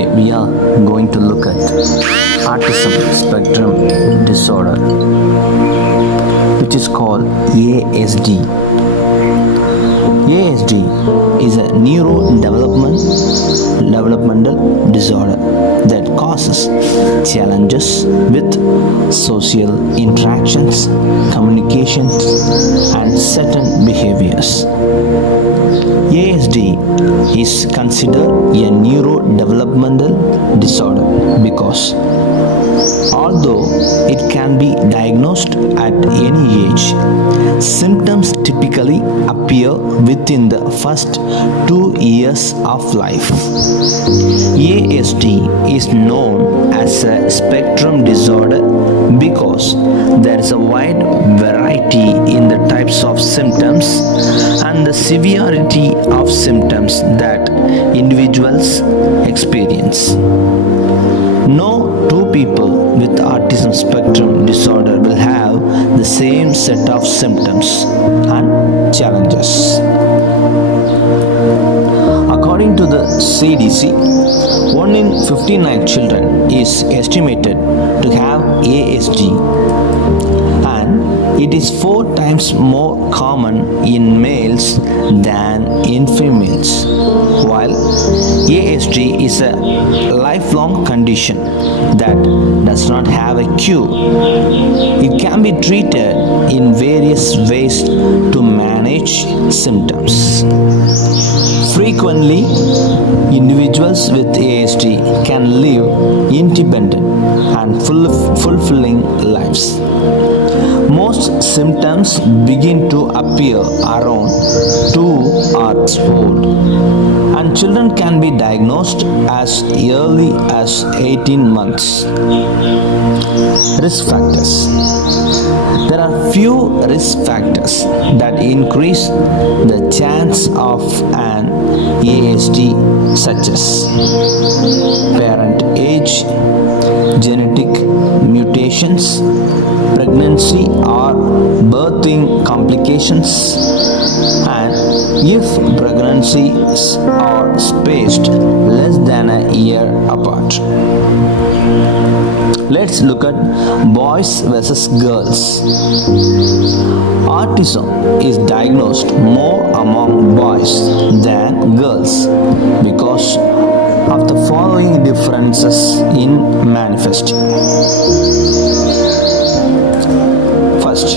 Today we are going to look at autism spectrum disorder, which is called ASD. ASD is a neurodevelopmental disorder that causes challenges with social interactions, communications, and certain behaviors. ASD is considered a neurodevelopmental disorder because although it can be diagnosed at any age, symptoms typically appear within the first 2 years of life. ASD is known as a spectrum disorder because there is a wide variety in the types of symptoms and the severity of symptoms that individuals experience. No two people with autism spectrum disorder will have the same set of symptoms and challenges. According to the CDC, 1 in 59 children is estimated to have ASD, and it is 4 times more common in males than in females. While ASD is a lifelong condition that does not have a cure, it can be treated in various ways to manage symptoms. Frequently, individuals with ASD can live independent and fulfilling lives. Most symptoms begin to appear around 2 years old, and children can be diagnosed as early as 18 months. Risk factors. There are few risk factors that increase the chance of an ASD, such as parent age, genetic mutations, pregnancy or birthing complications, and if pregnancies are spaced less than a year apart. Let's look at boys versus girls. Autism is diagnosed more among boys than girls because of the following differences in manifesting. First,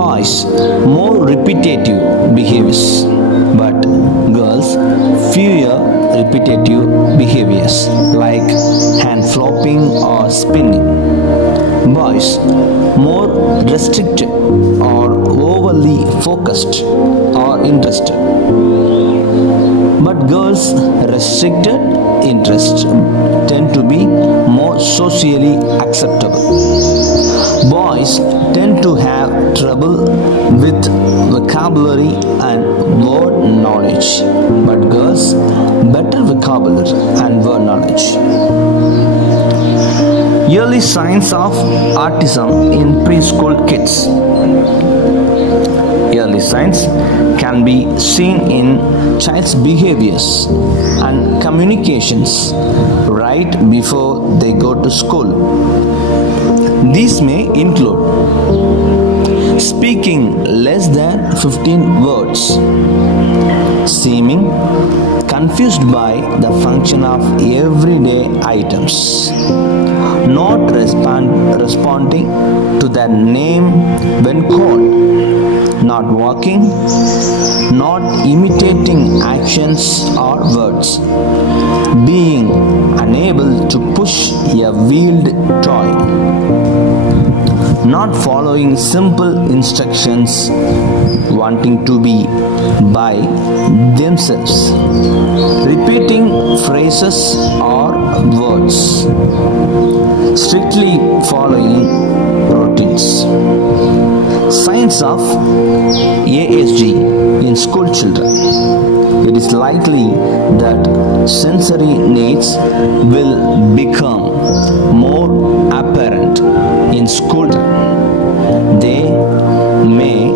boys more repetitive behaviors, but girls fewer repetitive behaviors like hand flopping or spinning. Boys more restricted or overly focused or interested, but girls' restricted interests tend to be more socially acceptable. Boys tend to have trouble with vocabulary and word knowledge, but girls better vocabulary and word knowledge. Early signs of autism in preschool kids. Early signs can be seen in child's behaviors and communications right before they go to school. These may include speaking less than 15 words, seeming confused by the function of everyday items, not responding to their name when called, not walking, not imitating actions or words, being unable to push a wheeled toy, not following simple instructions, wanting to be by themselves, repeating phrases or words, strictly following routines. Signs of ASD in school children. It is likely that sensory needs will become more apparent in school. They may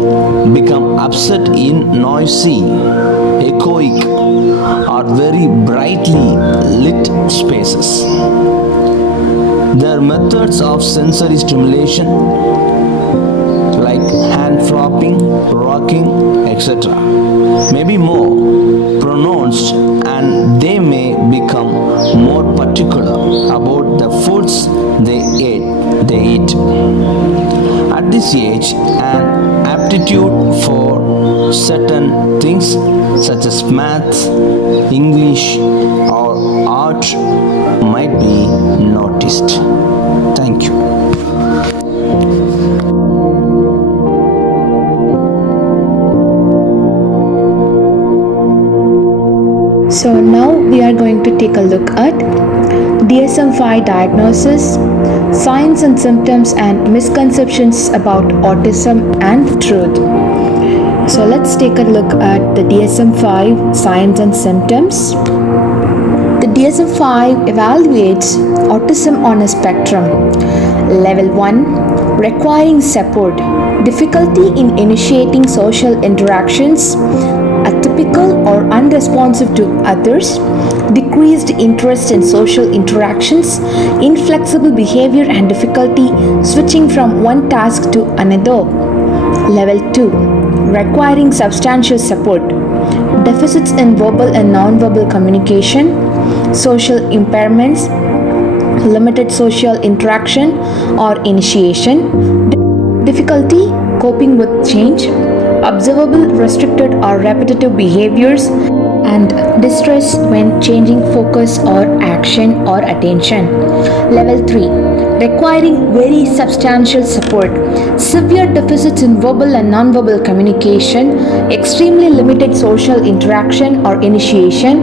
become upset in noisy, echoic, or very brightly lit spaces. Their methods of sensory stimulation, like hand flopping, rocking, etc., may be more pronounced, and they may become more particular about the foods they eat. At this age, an aptitude for certain things such as math, English, or art might be noticed. Thank you. So now we are going to take a look at DSM-5 diagnosis, signs and symptoms and misconceptions about autism and truth. So let's take a look at the DSM-5 signs and symptoms. The DSM-5 evaluates autism on a spectrum. Level 1, requiring support, difficulty in initiating social interactions, atypical or unresponsive to others, decreased interest in social interactions, inflexible behavior and difficulty switching from one task to another. Level 2, requiring substantial support, deficits in verbal and non-verbal communication, social impairments, limited social interaction or initiation, difficulty coping with change, observable restricted or repetitive behaviors, and distress when changing focus or action or attention. Level 3, requiring very substantial support, severe deficits in verbal and non-verbal communication, extremely limited social interaction or initiation,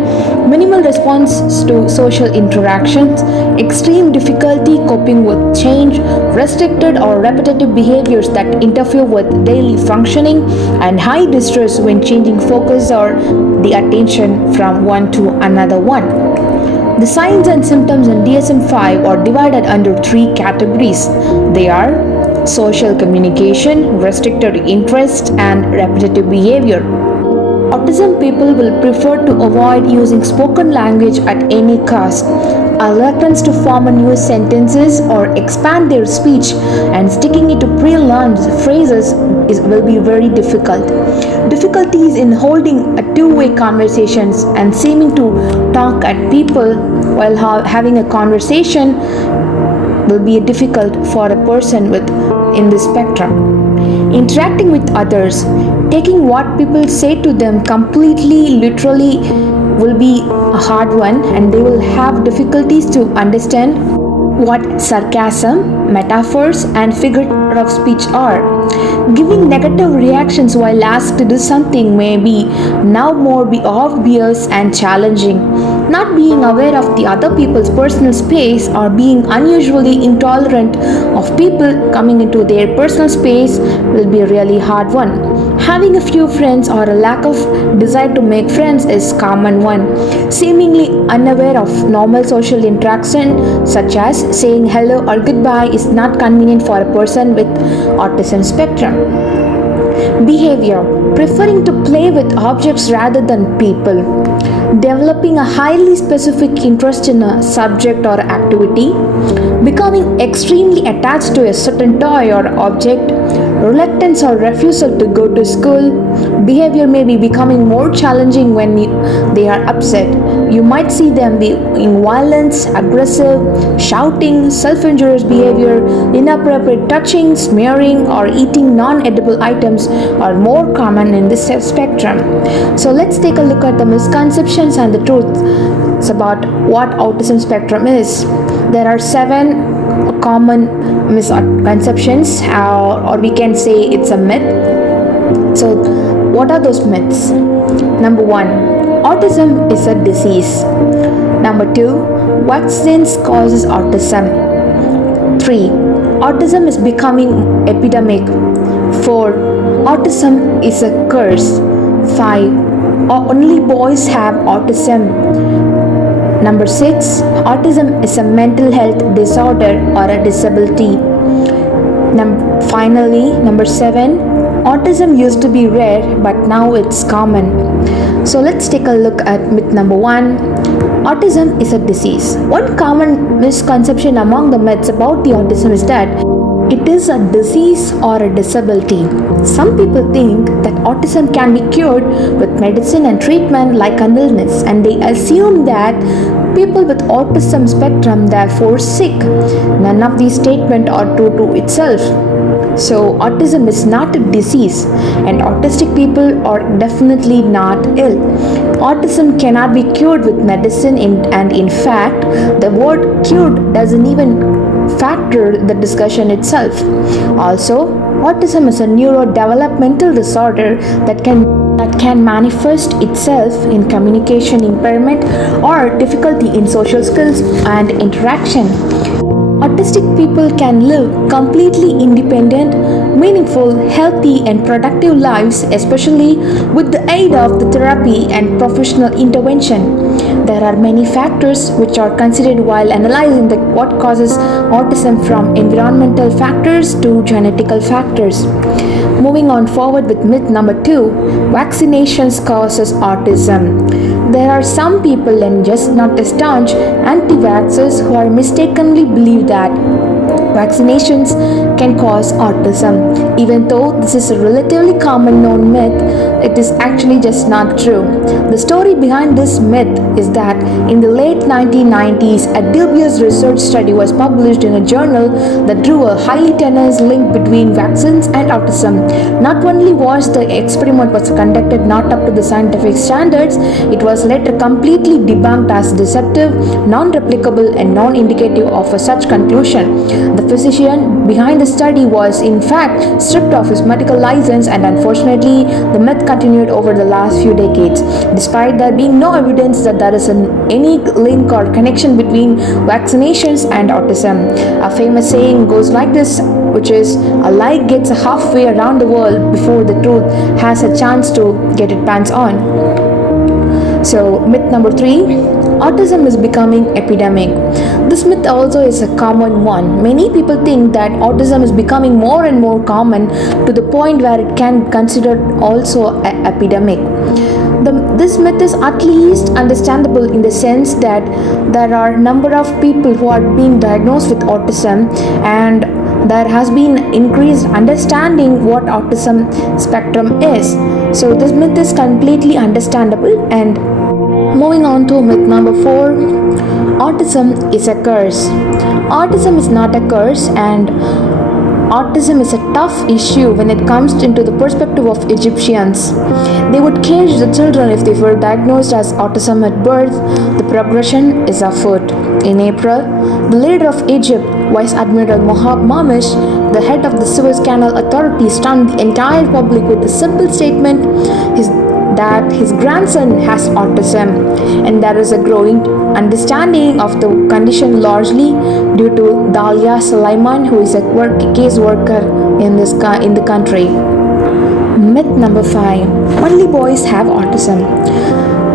minimal response to social interactions, extreme difficulty coping with change, restricted or repetitive behaviors that interfere with daily functioning, and high distress when changing focus or the attention from one to another one. The signs and symptoms in DSM-5 are divided under 3 categories. They are social communication, restricted interest, and repetitive behavior. Autism people will prefer to avoid using spoken language at any cost. A reluctance to form new sentences or expand their speech and sticking it to pre-learned phrases will be very difficult. Difficulties in holding a two-way conversations and seeming to talk at people while having a conversation will be difficult for a person in this spectrum. Interacting with others, taking what people say to them completely literally will be a hard one, and they will have difficulties to understand what sarcasm, metaphors, and figure of speech are. Giving negative reactions while asked to do something may be now more be obvious and challenging. Not being aware of the other people's personal space or being unusually intolerant of people coming into their personal space will be a really hard one. Having a few friends or a lack of desire to make friends is common one. Seemingly unaware of normal social interaction such as saying hello or goodbye is not convenient for a person with autism spectrum. Behavior, preferring to play with objects rather than people. Developing a highly specific interest in a subject or activity. Becoming extremely attached to a certain toy or object. Reluctance or refusal to go to school. Behavior may be becoming more challenging when they are upset. You might see them being violent, aggressive, shouting, self-injurious behavior, inappropriate touching, smearing, or eating non-edible items are more common in this spectrum. So let's take a look at the misconceptions and the truths about what autism spectrum is. There are 7 common misconceptions, or we can say it's a myth. So what are those myths? Number 1, autism is a disease. Number 2, what genes causes autism? 3, autism is becoming epidemic. 4, autism is a curse. 5, only boys have autism. Number 6, autism is a mental health disorder or a disability. Finally, number 7, autism used to be rare but now it's common. So let's take a look at myth number 1. Autism is a disease. One common misconception among the myths about the autism is that it is a disease or a disability. Some people think that autism can be cured with medicine and treatment like an illness, and they assume that people with autism spectrum therefore sick. None of these statements are true to itself. So autism is not a disease, and autistic people are definitely not ill. Autism cannot be cured with medicine, and in fact, the word cured doesn't even factor the discussion itself. Also, autism is a neurodevelopmental disorder that can manifest itself in communication impairment or difficulty in social skills and interaction. Autistic people can live completely independent, meaningful, healthy, and productive lives, especially with the aid of the therapy and professional intervention. There are many factors which are considered while analyzing what causes autism, from environmental factors to genetical factors. Moving on forward with myth number 2, vaccinations causes autism. There are some people, and just not the staunch anti-vaxxers, who are mistakenly believe that vaccinations can cause autism. Even though this is a relatively common known myth, it is actually just not true. The story behind this myth is that in the late 1990s, a dubious research study was published in a journal that drew a highly tenuous link between vaccines and autism. Not only was the experiment was conducted not up to the scientific standards, it was later completely debunked as deceptive, non-replicable, and non-indicative of such conclusion. The physician behind the study was in fact stripped of his medical license, and unfortunately the myth continued over the last few decades, despite there being no evidence that there is any link or connection between vaccinations and autism. A famous saying goes like this, which is, a lie gets halfway around the world before the truth has a chance to get its pants on. So myth number 3, autism is becoming epidemic. This myth also is a common one. Many people think that autism is becoming more and more common to the point where it can be considered also an epidemic. This myth is at least understandable in the sense that there are a number of people who are being diagnosed with autism, and there has been increased understanding what autism spectrum is. So this myth is completely understandable. And moving on to myth number 4, autism is a curse. Autism is not a curse, and autism is a tough issue when it comes into the perspective of Egyptians. They would cage the children if they were diagnosed as autism at birth. The progression is afoot. In April, the leader of Egypt, Vice Admiral Mohab Mamish, the head of the Suez Canal Authority, stunned the entire public with a simple statement that his grandson has autism, and there is a growing understanding of the condition largely due to Dalia Sulaiman, who is a case worker in the country. Myth number 5, only boys have autism.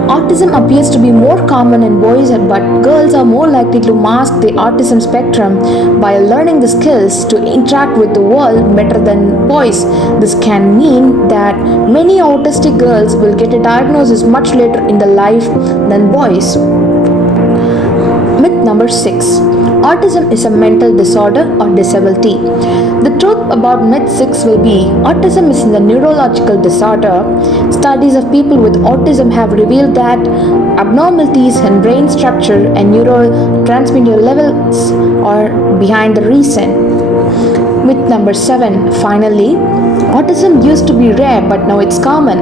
Autism appears to be more common in boys, but girls are more likely to mask the autism spectrum by learning the skills to interact with the world better than boys. This can mean that many autistic girls will get a diagnosis much later in their life than boys. Myth number 6, autism is a mental disorder or disability. The truth about myth 6 will be, autism is a neurological disorder. Studies of people with autism have revealed that abnormalities in brain structure and neurotransmitter levels are behind the reason. Myth number 7, finally, autism used to be rare but now it's common.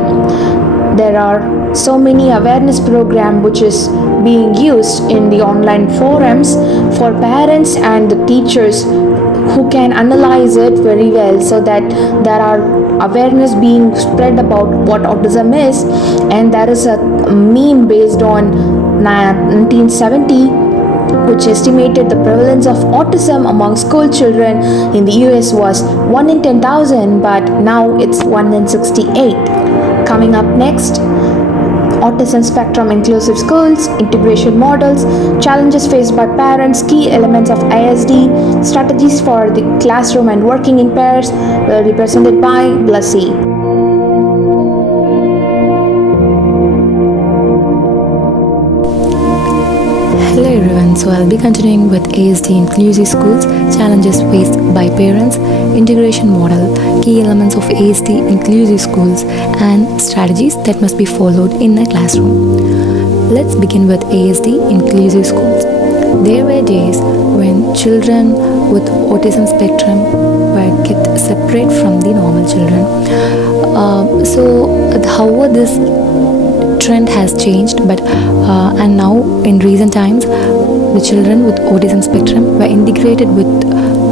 There are so many awareness programs which is being used in the online forums for parents and the teachers who can analyze it very well, so that there are awareness being spread about what autism is. And there is a meme based on 1970 which estimated the prevalence of autism among school children in the US was 1 in 10,000, but now it's 1 in 68. Coming up next, autism spectrum inclusive schools, integration models, challenges faced by parents, key elements of ISD, strategies for the classroom and working in pairs will be presented by Blasi. Hello everyone, so I'll be continuing with ASD Inclusive Schools, challenges faced by parents, integration model, key elements of ASD Inclusive Schools and strategies that must be followed in a classroom. Let's begin with ASD Inclusive Schools. There were days when children with autism spectrum were kept separate from the normal children. However, this trend has changed, but and now in recent times the children with autism spectrum were integrated with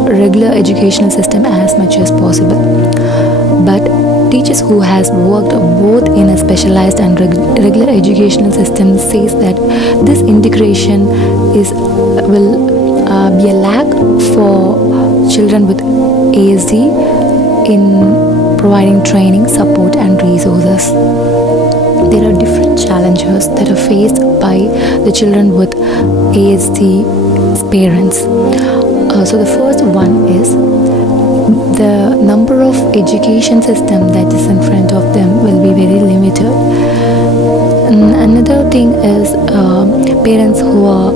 regular educational system as much as possible. But teachers who has worked both in a specialized and regular educational system says that this integration will be a lag for children with ASD in providing training, support and resources. There are different challenges that are faced by the children with ASD parents. So the first one is the number of education system that is in front of them will be very limited. Another thing is parents who are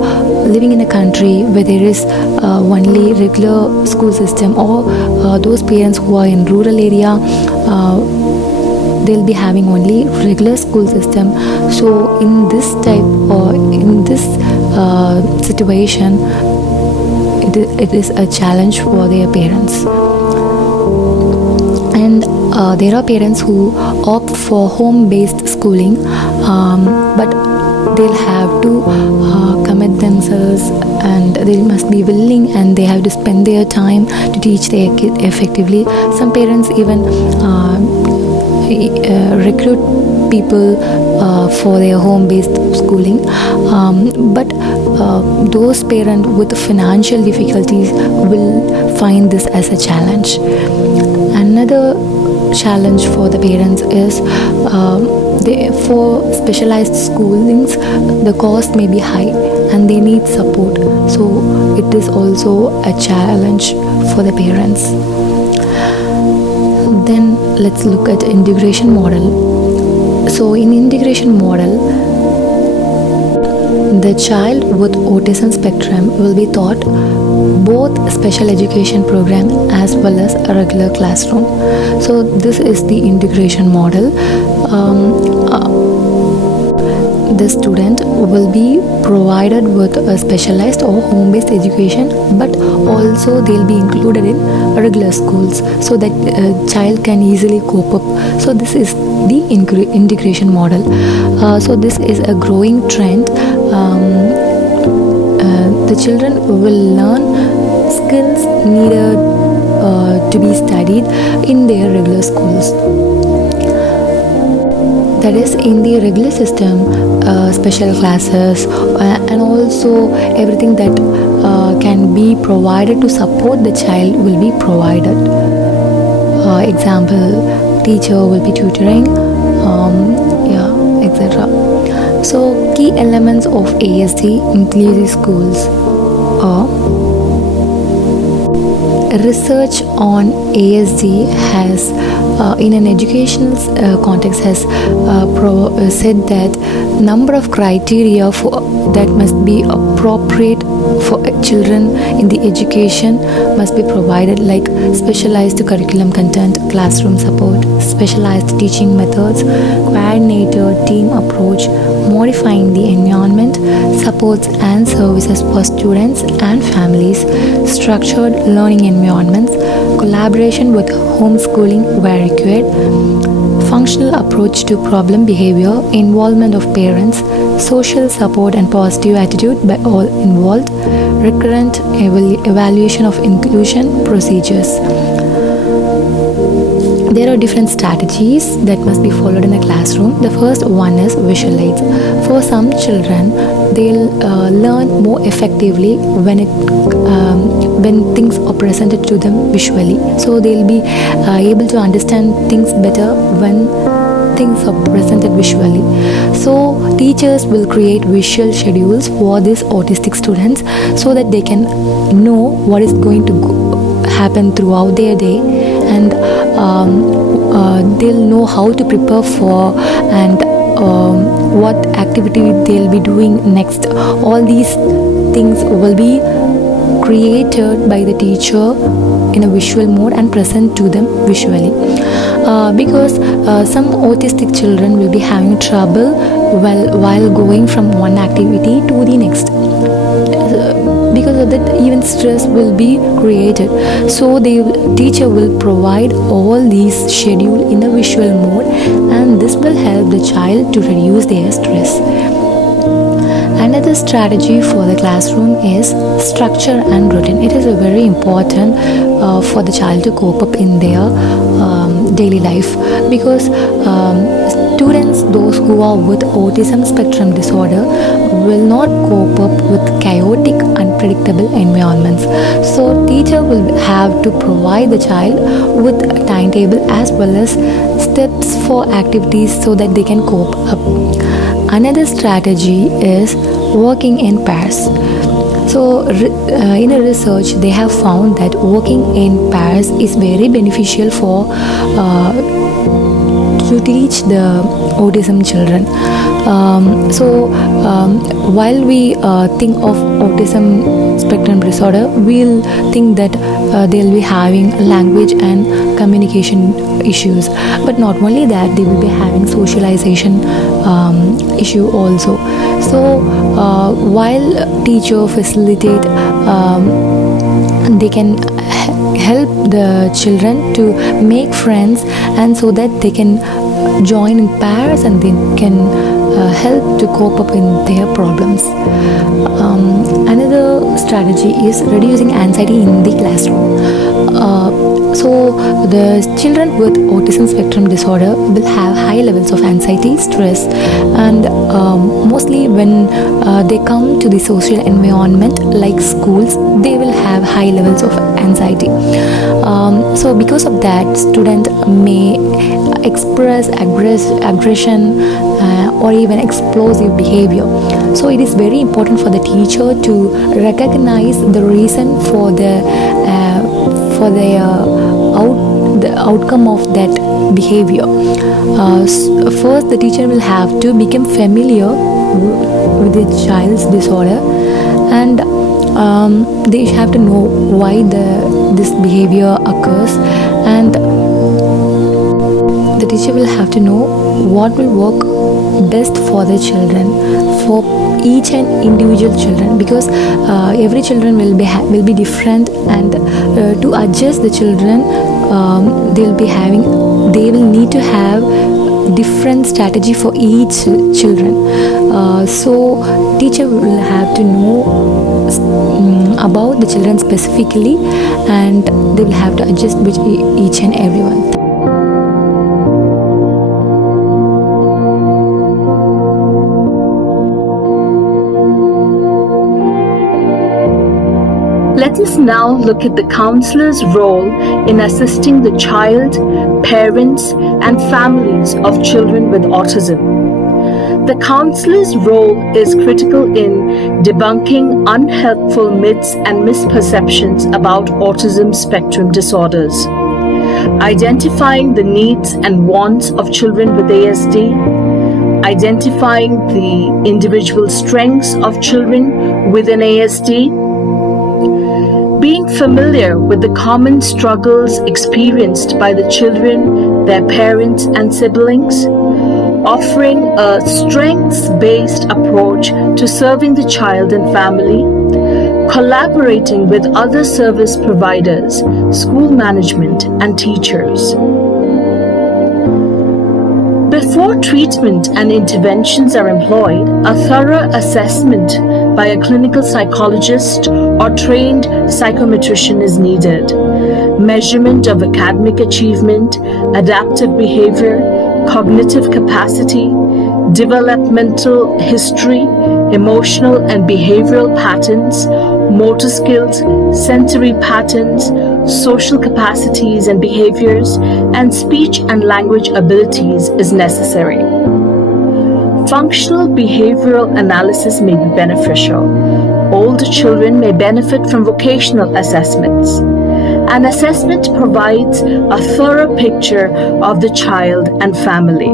living in a country where there is only regular school system, or those parents who are in rural area, they'll be having only regular school system. So in this type or in this situation, it is a challenge for their parents. And there are parents who opt for home-based schooling, but they'll have to commit themselves and they must be willing and they have to spend their time to teach their kid effectively. Some parents even recruit people for their home-based schooling, but those parents with financial difficulties will find this as a challenge. Another challenge for the parents is for specialized schoolings the cost may be high and they need support, so it is also a challenge for the parents. Then let's look at integration model. So in integration model, the child with autism spectrum will be taught both special education program as well as a regular classroom. So this is the integration model. The student will be provided with a specialized or home-based education, but also they'll be included in regular schools so that a child can easily cope up. So this is the integration model. So this is a growing trend. The children will learn skills needed to be studied in their regular schools. That is, in the regular system, special classes and also everything that can be provided to support the child will be provided. Example, teacher will be tutoring, etc. So key elements of ASD inclusive schools are research on ASD has in an educational context has said that number of criteria that must be appropriate for children in the education must be provided, like specialized curriculum content, classroom support, specialized teaching methods, coordinator team approach, modifying the environment, supports and services for students and families, structured learning environments, collaboration with homeschooling where required, functional approach to problem behavior, involvement of parents, social support and positive attitude by all involved, recurrent evaluation of inclusion procedures. There are different strategies that must be followed in a classroom. The first one is visual aids. For some children, they'll learn more effectively when things are presented to them visually. So they'll be able to understand things better when things are presented visually. So teachers will create visual schedules for these autistic students so that they can know what is going to happen throughout their day, and they'll know how to prepare for and what activity they'll be doing next. All these things will be created by the teacher in a visual mode and present to them visually. Because some autistic children will be having trouble while going from one activity to the next. Because of that, even stress will be created. So the teacher will provide all these schedule in a visual mode, and this will help the child to reduce their stress. Another strategy for the classroom is structure and routine. It is very important for the child to cope up in their daily life, because students, those who are with autism spectrum disorder, will not cope up with chaotic, unpredictable environments. So teacher will have to provide the child with a timetable as well as steps for activities so that they can cope up. Another strategy is working in pairs. So in a research, they have found that working in pairs is very beneficial for to teach the autism children. While we think of autism spectrum disorder, we'll think that they'll be having language and communication issues, but not only that, they will be having socialization issue also. So while teacher facilitate, they can help the children to make friends, and so that they can join in pairs and they can help to cope up in their problems. Another strategy is reducing anxiety in the classroom. So the children with autism spectrum disorder will have high levels of anxiety, stress, and mostly when they come to the social environment like schools, they will have high levels of anxiety. So because of that, student may express aggression or even explosive behavior. So it is very important for the teacher to recognize the reason for the outcome of that behavior. First, the teacher will have to become familiar with the child's disorder, and they have to know why this behavior occurs, and the teacher will have to know what will work best for the children, for each and individual children, because every children will be different, and to adjust the children, they will need to have different strategy for each children. So teacher will have to know about the children specifically, and they will have to adjust with each and everyone. Let us now look at the counselor's role in assisting the child, parents, and families of children with autism. The counselor's role is critical in debunking unhelpful myths and misperceptions about autism spectrum disorders, identifying the needs and wants of children with ASD, identifying the individual strengths of children with an ASD, being familiar with the common struggles experienced by the children, their parents, and siblings, offering a strengths-based approach to serving the child and family, collaborating with other service providers, school management, and teachers. Before treatment and interventions are employed, a thorough assessment by a clinical psychologist or trained psychometrician is needed. Measurement of academic achievement, adaptive behavior, cognitive capacity, developmental history, emotional and behavioral patterns, motor skills, sensory patterns, social capacities and behaviors, and speech and language abilities is necessary. Functional behavioral analysis may be beneficial. Older children may benefit from vocational assessments. An assessment provides a thorough picture of the child and family,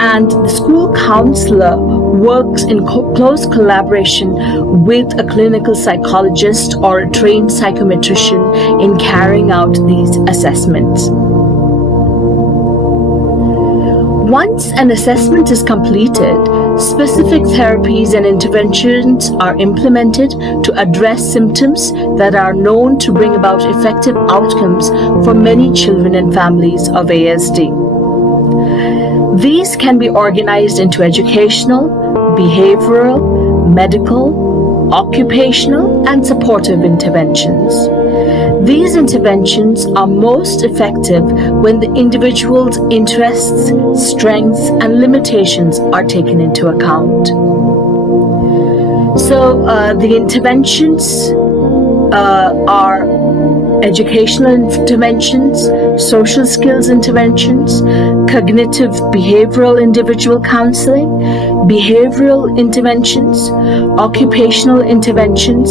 and the school counselor works in close collaboration with a clinical psychologist or a trained psychometrician in carrying out these assessments. Once an assessment is completed, specific therapies and interventions are implemented to address symptoms that are known to bring about effective outcomes for many children and families of ASD. These can be organized into educational, behavioral, medical, occupational, and supportive interventions. These interventions are most effective when the individual's interests, strengths, and limitations are taken into account. So the interventions are educational interventions, social skills interventions, cognitive behavioral individual counseling, behavioral interventions, occupational interventions,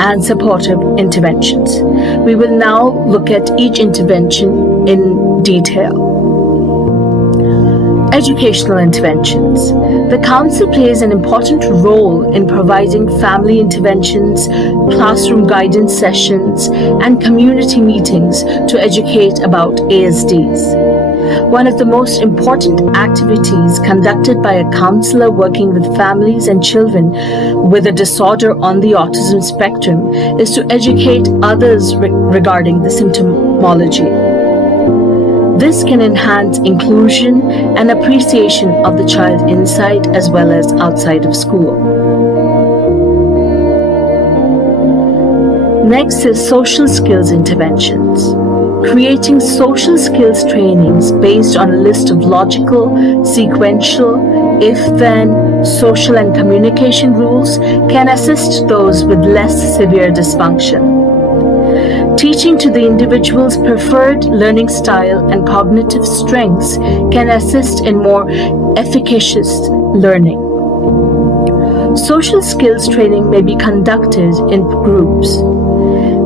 and supportive interventions. We will now look at each intervention in detail. Educational interventions. The Council plays an important role in providing family interventions, classroom guidance sessions, and community meetings to educate about ASDs. One of the most important activities conducted by a counselor working with families and children with a disorder on the autism spectrum is to educate others regarding the symptomology. This can enhance inclusion and appreciation of the child inside as well as outside of school. Next is social skills interventions. Creating social skills trainings based on a list of logical, sequential, if-then, social and communication rules can assist those with less severe dysfunction. Teaching to the individual's preferred learning style and cognitive strengths can assist in more efficacious learning. Social skills training may be conducted in groups.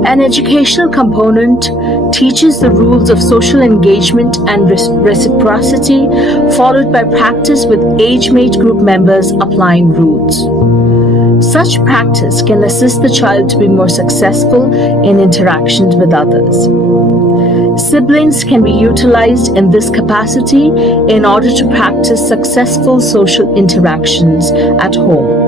An educational component teaches the rules of social engagement and reciprocity, followed by practice with age-mate group members applying rules. Such practice can assist the child to be more successful in interactions with others. Siblings can be utilized in this capacity in order to practice successful social interactions at home.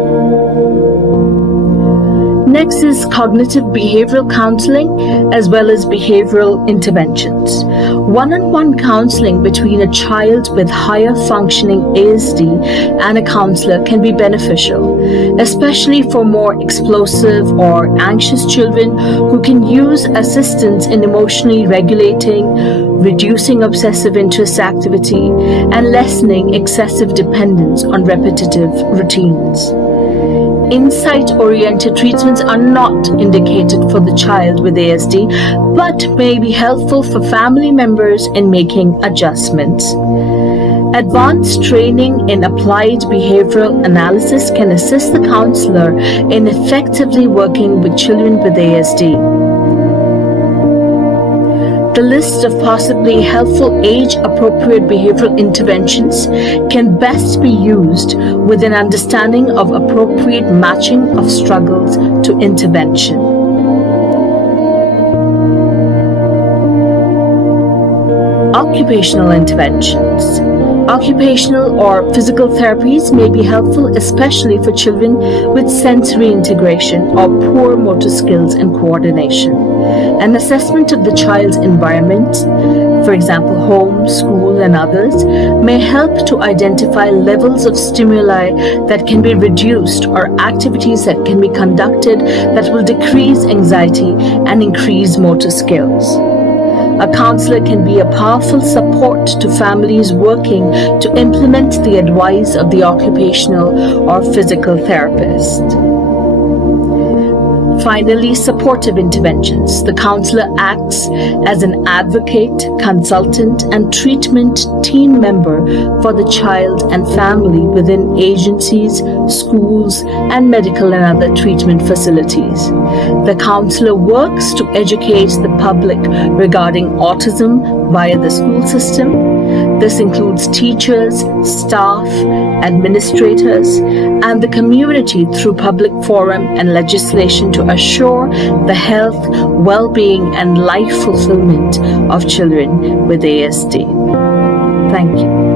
Next is cognitive behavioral counseling as well as behavioral interventions. One-on-one counseling between a child with higher functioning ASD and a counselor can be beneficial, especially for more explosive or anxious children who can use assistance in emotionally regulating, reducing obsessive interest activity, and lessening excessive dependence on repetitive routines. Insight-oriented treatments are not indicated for the child with ASD, but may be helpful for family members in making adjustments. Advanced training in applied behavioral analysis can assist the counselor in effectively working with children with ASD. The list of possibly helpful age-appropriate behavioral interventions can best be used with an understanding of appropriate matching of struggles to intervention. Occupational interventions. Occupational or physical therapies may be helpful, especially for children with sensory integration or poor motor skills and coordination. An assessment of the child's environment, for example, home, school, and others, may help to identify levels of stimuli that can be reduced or activities that can be conducted that will decrease anxiety and increase motor skills. A counselor can be a powerful support to families working to implement the advice of the occupational or physical therapist. Finally, supportive interventions. The counselor acts as an advocate, consultant, and treatment team member for the child and family within agencies, schools, and medical and other treatment facilities. The counselor works to educate the public regarding autism via the school system. This includes teachers, staff, administrators, and the community through public forum and legislation to assure the health, well-being, and life fulfillment of children with ASD. Thank you.